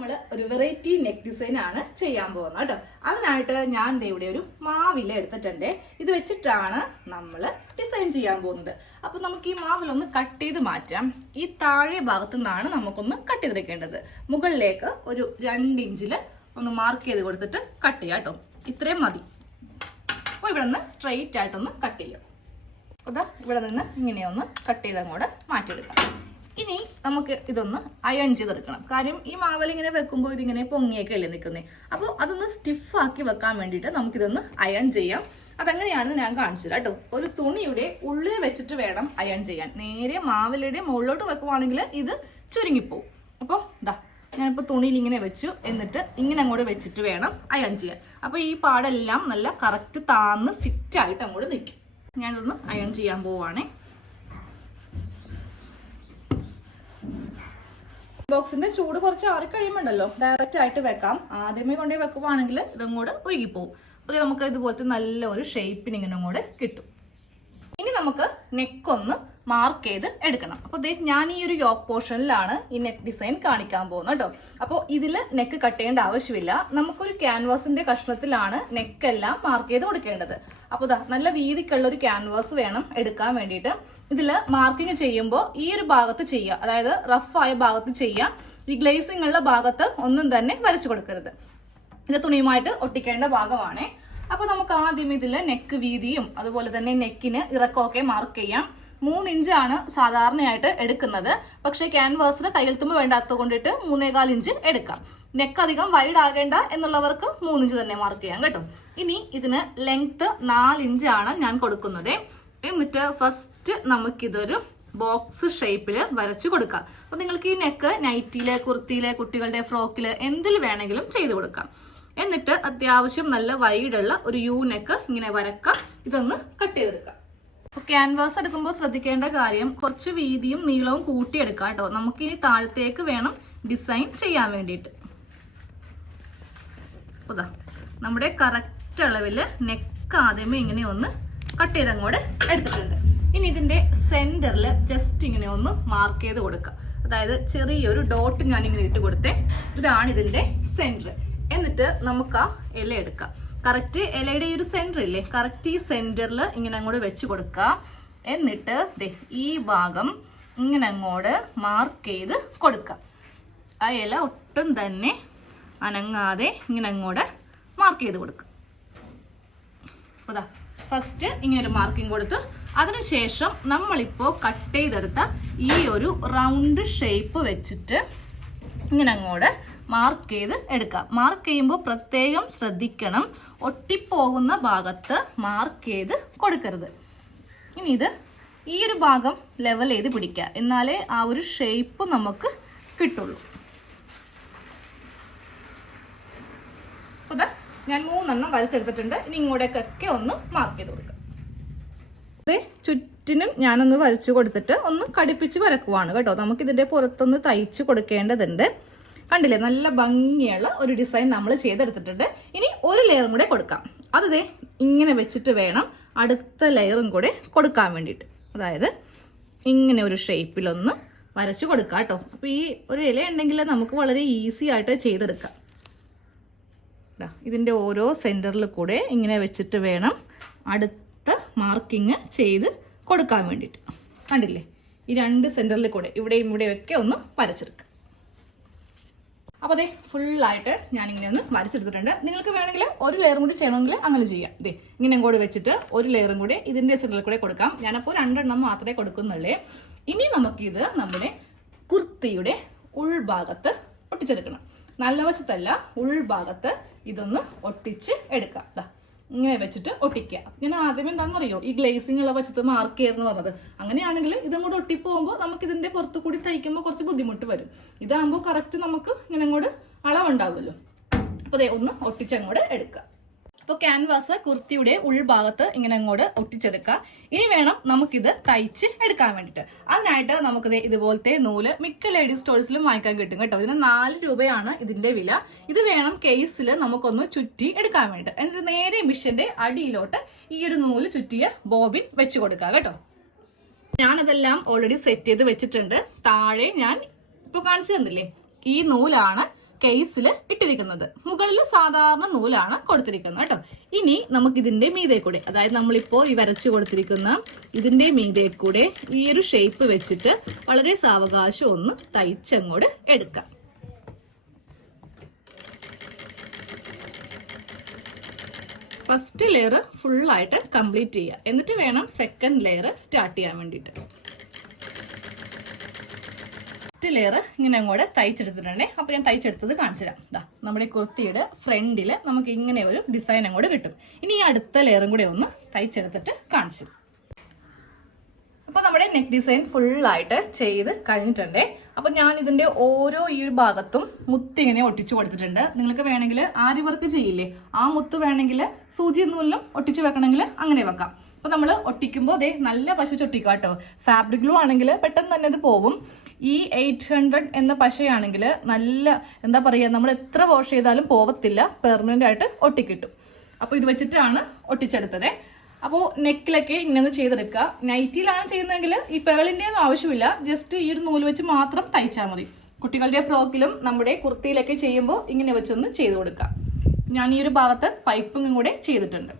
നമ്മൾ ഒരു variety neck design ആണ് ചെയ്യാൻ പോകുന്നത് കേട്ടോ. അതിനായിട്ട് ഞാൻ ഇവിടെ ഒരു മാവില എടുത്തിട്ടുണ്ട്. ഇത് വെച്ചിട്ടാണ് നമ്മൾ ഡിസൈൻ ചെയ്യാൻ പോകുന്നത്. അപ്പൊ നമുക്ക് ഈ മാവിലൊന്ന് കട്ട് ചെയ്ത് മാറ്റാം. ഈ താഴെ ഭാഗത്തു നിന്നാണ് നമുക്കൊന്ന് കട്ട് ചെയ്തെടുക്കേണ്ടത്. മുകളിലേക്ക് ഒരു 2 ഇഞ്ചിൽ ഒന്ന് മാർക്ക് ചെയ്ത് കൊടുത്തിട്ട് കട്ട് ചെയ്യാം കേട്ടോ. ഇത്രയും മതി. അപ്പോൾ ഇവിടെ നിന്ന് സ്ട്രെയിറ്റ് ആയിട്ടൊന്ന് കട്ട് ചെയ്യാം. അതാ ഇവിടെ നിന്ന് ഇങ്ങനെയൊന്ന് കട്ട് ചെയ്ത് അങ്ങോട്ട് മാറ്റിയെടുക്കാം. ഇനി നമുക്ക് ഇതൊന്ന് അയൺ ചെയ്തെടുക്കണം. കാര്യം ഈ മാവൽ ഇങ്ങനെ വെക്കുമ്പോൾ ഇതിങ്ങനെ പൊങ്ങിയൊക്കെ അല്ലേ നിൽക്കുന്നത്. അപ്പോൾ അതൊന്ന് സ്റ്റിഫാക്കി വെക്കാൻ വേണ്ടിയിട്ട് നമുക്കിതൊന്ന് അയൺ ചെയ്യാം. അതെങ്ങനെയാണെന്ന് ഞാൻ കാണിച്ചു തരാം കേട്ടോ. ഒരു തുണിയുടെ ഉള്ളിൽ വെച്ചിട്ട് വേണം അയൺ ചെയ്യാൻ. നേരെ മാവിലയുടെ മുകളിലോട്ട് വെക്കുവാണെങ്കിൽ ഇത് ചുരുങ്ങിപ്പോവും. അപ്പോൾ ഇതാ ഞാനിപ്പോൾ തുണിയിൽ ഇങ്ങനെ വെച്ചു. എന്നിട്ട് ഇങ്ങനെ അങ്ങോട്ട് വെച്ചിട്ട് വേണം അയൺ ചെയ്യാൻ. അപ്പോൾ ഈ പാടെല്ലാം നല്ല കറക്റ്റ് താന്ന് ഫിറ്റായിട്ട് അങ്ങോട്ട് നിൽക്കും. ഞാനിതൊന്ന് അയൺ ചെയ്യാൻ പോവാണേ. ബോക്സിന്റെ ചൂട് കുറച്ച് ആറി കഴിയുമ്പോണ്ടല്ലോ ഡയറക്റ്റ് ആയിട്ട് വെക്കാം. ആദ്യമേ കൊണ്ടുപോയി വെക്കുവാണെങ്കിൽ ഇതങ്ങോട്ട് ഒഴുകിപ്പോവും. അപ്പോൾ നമുക്ക് ഇതുപോലത്തെ നല്ല ഒരു ഷേപ്പിന് ഇങ്ങനെ അങ്ങോട്ട് കിട്ടും. ഇനി നമുക്ക് നെക്കൊന്ന് മാർക്ക് ചെയ്ത് എടുക്കണം. അപ്പോൾ ഞാൻ ഈ ഒരു യോക്ക് പോർഷനിലാണ് ഈ നെക്ക് ഡിസൈൻ കാണിക്കാൻ പോകുന്നത് കേട്ടോ. അപ്പോൾ ഇതിൽ നെക്ക് കട്ട് ചെയ്യേണ്ട ആവശ്യമില്ല. നമുക്കൊരു ക്യാൻവാസിന്റെ കഷ്ണത്തിലാണ് നെക്കെല്ലാം മാർക്ക് ചെയ്ത് കൊടുക്കേണ്ടത്. അപ്പോൾ നല്ല വീതിക്കുള്ള ഒരു ക്യാൻവാസ് വേണം എടുക്കാൻ വേണ്ടിയിട്ട്. ഇതിൽ മാർക്കിങ് ചെയ്യുമ്പോൾ ഈ ഒരു ഭാഗത്ത് ചെയ്യുക, അതായത് റഫായ ഭാഗത്ത് ചെയ്യുക. ഈ ഗ്ലേസിംഗ് ഉള്ള ഭാഗത്ത് ഒന്നും തന്നെ വരച്ചു കൊടുക്കരുത്. ഇത് തുണിയുമായിട്ട് ഒട്ടിക്കേണ്ട ഭാഗമാണേ. അപ്പൊ നമുക്ക് ആദ്യം ഇതിൽ നെക്ക് വീതിയും അതുപോലെ തന്നെ നെക്കിന് ഇറക്കമൊക്കെ മാർക്ക് ചെയ്യാം. 3 ഇഞ്ചാണ് സാധാരണയായിട്ട് എടുക്കുന്നത്. പക്ഷെ ക്യാൻവാസിന് തയ്യൽത്തുമ്പ് വേണ്ടാത്തത് കൊണ്ടിട്ട് 3.25 ഇഞ്ച് എടുക്കാം. നെക്ക് അധികം വൈഡ് ആകേണ്ട എന്നുള്ളവർക്ക് 3 ഇഞ്ച് തന്നെ മാർക്ക് ചെയ്യാം കേട്ടോ. ഇനി ഇതിന് ലെങ്ത് 4 ഇഞ്ചാണ് ഞാൻ കൊടുക്കുന്നത്. എന്നിട്ട് ഫസ്റ്റ് നമുക്കിതൊരു ബോക്സ് ഷേപ്പിൽ വരച്ചു കൊടുക്കാം. അപ്പൊ നിങ്ങൾക്ക് ഈ നെക്ക് നൈറ്റിയില്, കുർത്തിയില്, കുട്ടികളുടെ ഫ്രോക്കില് എന്തിൽ വേണമെങ്കിലും ചെയ്ത് കൊടുക്കാം. എന്നിട്ട് അത്യാവശ്യം നല്ല വൈഡുള്ള ഒരു യു നെക്ക് ഇങ്ങനെ വരക്കാം. ഇതൊന്ന് കട്ട് ചെയ്തെടുക്കാം. അപ്പോൾ ക്യാൻവാസ് എടുക്കുമ്പോൾ ശ്രദ്ധിക്കേണ്ട കാര്യം കുറച്ച് വീതിയും നീളവും കൂട്ടിയെടുക്കാം കേട്ടോ. നമുക്ക് ഇനി താഴത്തേക്ക് വേണം ഡിസൈൻ ചെയ്യാൻ വേണ്ടിയിട്ട്. അതാ നമ്മുടെ കറക്റ്റ് അളവില് നെക്ക് ആദ്യമേ ഇങ്ങനെ ഒന്ന് കട്ട് ചെയ്ത് അങ്ങോട്ട് എടുത്തിട്ടുണ്ട്. ഇനി ഇതിന്റെ സെന്ററിൽ ജസ്റ്റ് ഇങ്ങനെ ഒന്ന് മാർക്ക് ചെയ്ത് കൊടുക്കുക. അതായത് ചെറിയൊരു ഡോട്ട് ഞാൻ ഇങ്ങനെ ഇട്ട് കൊടുത്തേ. ഇതാണ് ഇതിന്റെ സെന്റർ. എന്നിട്ട് നമുക്ക് ആ ഇല എടുക്കാം. കറക്റ്റ് ഇലയുടെ ഈ ഒരു സെന്റർ ഇല്ലേ, കറക്റ്റ് ഈ സെന്ററിൽ ഇങ്ങനെ അങ്ങോട്ട് വെച്ച് കൊടുക്കുക. എന്നിട്ട് ഈ ഭാഗം ഇങ്ങനെ അങ്ങോട്ട് മാർക്ക് ചെയ്ത് കൊടുക്കുക. ആ ഇല ഒട്ടും തന്നെ അനങ്ങാതെ ഇങ്ങനെ അങ്ങോട്ട് മാർക്ക് ചെയ്ത് കൊടുക്കുക. അതാ ഫസ്റ്റ് ഇങ്ങനെ ഒരു മാർക്കിംഗ് കൊടുത്ത് അതിനുശേഷം നമ്മളിപ്പോൾ കട്ട് ചെയ്തെടുത്ത ഈ ഒരു റൗണ്ട് ഷേപ്പ് വെച്ചിട്ട് ഇങ്ങനെ അങ്ങോട്ട് മാർക്ക് ചെയ്ത് എടുക്കാം. മാർക്ക് ചെയ്യുമ്പോൾ പ്രത്യേകം ശ്രദ്ധിക്കണം, ഒട്ടിപ്പോകുന്ന ഭാഗത്ത് മാർക്ക് ചെയ്ത് കൊടുക്കരുത്. ഇനി ഇത് ഈ ഒരു ഭാഗം ലെവൽ ചെയ്ത് പിടിക്കുക, എന്നാലേ ആ ഒരു ഷേപ്പ് നമുക്ക് കിട്ടുള്ളൂ. അപ്പോൾ ഞാൻ 3 എണ്ണം വരച്ചെടുത്തിട്ടുണ്ട്. ഇനി ഇങ്ങോട്ടേക്കൊക്കെ ഒന്ന് മാർക്ക് ചെയ്ത് കൊടുക്കാം. അതെ, ചുറ്റിനും ഞാനൊന്ന് വരച്ചു കൊടുത്തിട്ട് ഒന്ന് കടിപ്പിച്ച് വരക്കുവാണ് കേട്ടോ. നമുക്കിതിൻ്റെ പുറത്തൊന്ന് തയ്ച്ച് കൊടുക്കേണ്ടതുണ്ട്. കണ്ടില്ലേ, നല്ല ഭംഗിയുള്ള ഒരു ഡിസൈൻ നമ്മൾ ചെയ്തെടുത്തിട്ടുണ്ട്. ഇനി ഒരു ലെയറും കൂടെ കൊടുക്കാം. അത് ഇങ്ങനെ വെച്ചിട്ട് വേണം അടുത്ത ലെയറും കൂടെ കൊടുക്കാൻ വേണ്ടിയിട്ട്. അതായത് ഇങ്ങനെ ഒരു ഷേപ്പിലൊന്ന് വരച്ചു കൊടുക്കാം കേട്ടോ. അപ്പോൾ ഈ ഒരു ഇല ഉണ്ടെങ്കിൽ നമുക്ക് വളരെ ഈസി ആയിട്ട് ചെയ്തെടുക്കാം. ഇതിൻ്റെ ഓരോ സെൻറ്ററിൽ കൂടെ ഇങ്ങനെ വെച്ചിട്ട് വേണം അടുത്ത മാർക്കിങ് ചെയ്ത് കൊടുക്കാൻ വേണ്ടിയിട്ട്. കണ്ടില്ലേ, ഈ 2 സെൻറ്ററിൽ കൂടെ ഇവിടെയും ഇവിടെയൊക്കെ ഒന്ന് വരച്ചെടുക്കാം. അപ്പോൾ ഫുള്ളായിട്ട് ഞാനിങ്ങനെ ഒന്ന് വരച്ചെടുത്തിട്ടുണ്ട്. നിങ്ങൾക്ക് വേണമെങ്കിൽ ഒരു ലെയറും കൂടി ചെയ്യണമെങ്കിൽ അങ്ങനെ ചെയ്യാം. ഇങ്ങനെ കൂടി വെച്ചിട്ട് ഒരു ലെയറും കൂടി ഇതിൻ്റെ സെൻറ്ററിൽ കൂടെ കൊടുക്കാം. ഞാനപ്പോൾ 2 എണ്ണം മാത്രമേ കൊടുക്കുന്നുള്ളൂ. ഇനി നമുക്കിത് നമ്മുടെ കുർത്തിയുടെ ഉൾഭാഗത്ത് ഒട്ടിച്ചെടുക്കണം. നല്ല വശത്തല്ല, ഉൾഭാഗത്ത് ഇതൊന്ന് ഒട്ടിച്ച് എടുക്കാം. ഇങ്ങനെ വെച്ചിട്ട് ഒട്ടിക്കുക. ഞാൻ ആദ്യമേ എന്താണെന്നറിയോ ഈ ഗ്ലേസിംഗ് ഉള്ള വശത്ത് മാർക്ക് ചെയ്യുന്നു പറഞ്ഞത്. അങ്ങനെയാണെങ്കിൽ ഇതും കൂടെ ഒട്ടിപ്പോകുമ്പോൾ നമുക്ക് ഇതിന്റെ പുറത്ത് കൂടി തയ്ക്കുമ്പോൾ കുറച്ച് ബുദ്ധിമുട്ട് വരും. ഇതാകുമ്പോൾ കറക്റ്റ് നമുക്ക് ഇങ്ങനെ അങ്ങോട്ട് അളവുണ്ടാവുമല്ലോ. അപ്പോൾ ഒന്ന് ഒട്ടിച്ചങ്ങോട്ട് എടുക്കുക. അപ്പോൾ ക്യാൻവാസ് കുർത്തിയുടെ ഉൾഭാഗത്ത് ഇങ്ങനെ അങ്ങോട്ട് ഒട്ടിച്ചെടുക്കുക. ഇനി വേണം നമുക്കിത് തയ്ച്ച് എടുക്കാൻ വേണ്ടിയിട്ട്. അതിനായിട്ട് നമുക്കിത് ഇതുപോലത്തെ നൂല് മിക്ക ലേഡീസ് സ്റ്റോഴ്സിലും വാങ്ങിക്കാൻ കിട്ടും കേട്ടോ. ഇതിന് 4 രൂപയാണ് ഇതിന്റെ വില. ഇത് വേണം കേസിൽ നമുക്കൊന്ന് ചുറ്റി എടുക്കാൻ വേണ്ടിയിട്ട്. എന്നിട്ട് നേരെ മിഷന്റെ അടിയിലോട്ട് ഈ ഒരു നൂല് ചുറ്റിയ ബോബിൻ വെച്ച് കൊടുക്കുക കേട്ടോ. ഞാനതെല്ലാം ഓൾറെഡി സെറ്റ് ചെയ്ത് വെച്ചിട്ടുണ്ട്. താഴെ ഞാൻ ഇപ്പോൾ കാണിച്ചു തന്നില്ലേ, ഈ നൂലാണ് കേസിൽ ഇട്ടിരിക്കുന്നത്. മുകളിൽ സാധാരണ നൂലാണ് കൊടുത്തിരിക്കുന്നത് കേട്ടോ. ഇനി നമുക്കിതിന്റെ മീതെ കൂടെ, അതായത് നമ്മളിപ്പോൾ ഈ വരച്ചു കൊടുത്തിരിക്കുന്ന ഇതിന്റെ മീതെ കൂടെ ഈ ഒരു ഷേപ്പ് വെച്ചിട്ട് വളരെ സാവകാശം ഒന്ന് തയ്ച്ചങ്ങോട്ട് എടുക്കാം. ഫസ്റ്റ് ലെയർ ഫുള്ളായിട്ട് കംപ്ലീറ്റ് ചെയ്യുക. എന്നിട്ട് വേണം സെക്കൻഡ് ലെയർ സ്റ്റാർട്ട് ചെയ്യാൻ വേണ്ടിയിട്ട്. ഫസ്റ്റ് ലെയർ ഇങ്ങനെ അങ്ങോട്ട് തയ്ച്ചെടുത്തിട്ടുണ്ടേ. അപ്പോൾ ഞാൻ തയ്ച്ചെടുത്തത് കാണിച്ചു തരാം. ഇതാ നമ്മുടെ കുർത്തിയുടെ ഫ്രണ്ടിൽ നമുക്ക് ഇങ്ങനെ ഒരു ഡിസൈൻ അങ്ങോട്ട് കിട്ടും. ഇനി ഈ അടുത്ത ലെയറും കൂടെ ഒന്ന് തയ്ച്ചെടുത്തിട്ട് കാണിച്ചു. അപ്പോൾ നമ്മുടെ നെക്ക് ഡിസൈൻ ഫുള്ളായിട്ട് ചെയ്ത് കഴിഞ്ഞിട്ടുണ്ടേ. അപ്പോൾ ഞാൻ ഇതിന്റെ ഓരോ ഈ ഒരു ഭാഗത്തും മുത്ത് ഇങ്ങനെ ഒട്ടിച്ചു കൊടുത്തിട്ടുണ്ട്. നിങ്ങൾക്ക് വേണമെങ്കിൽ ആരി വർക്ക് ചെയ്യില്ലേ, ആ മുത്ത് വേണമെങ്കിൽ സൂചി നൂലിലും ഒട്ടിച്ചു വെക്കണമെങ്കിൽ അങ്ങനെ വെക്കാം. അപ്പോൾ നമ്മൾ ഒട്ടിക്കുമ്പോൾ അതേ നല്ല പശ ഒട്ടിക്കുക കേട്ടോ. ഫാബ്രിക് ഗ്ലൂ ആണെങ്കിൽ പെട്ടെന്ന് തന്നെ ഇത് പോവും. ഈ 800 എന്ന പശയാണെങ്കിൽ നല്ല എന്താ പറയുക, നമ്മൾ എത്ര വാഷ് ചെയ്താലും പോവത്തില്ല, പെർമനന്റ് ആയിട്ട് ഒട്ടിക്കിട്ടും. അപ്പോൾ ഇത് വെച്ചിട്ടാണ് ഒട്ടിച്ചെടുത്തത്. അപ്പോൾ നെക്കിലൊക്കെ ഇങ്ങനെ ചെയ്തെടുക്കുക. നൈറ്റിയിലാണ് ചെയ്യുന്നതെങ്കിൽ ഈ പേളിൻ്റെ ഒന്നും ആവശ്യമില്ല, ജസ്റ്റ് ഈ ഒരു നൂല് വെച്ച് മാത്രം തയ്ച്ചാൽ മതി. കുട്ടികളുടെ ഫ്രോക്കിലും നമ്മുടെ കുർത്തിയിലൊക്കെ ചെയ്യുമ്പോൾ ഇങ്ങനെ വെച്ചൊന്ന് ചെയ്ത് കൊടുക്കുക. ഞാൻ ഈ ഒരു ഭാഗത്ത് പൈപ്പിങ്ങും കൂടെ ചെയ്തിട്ടുണ്ട്.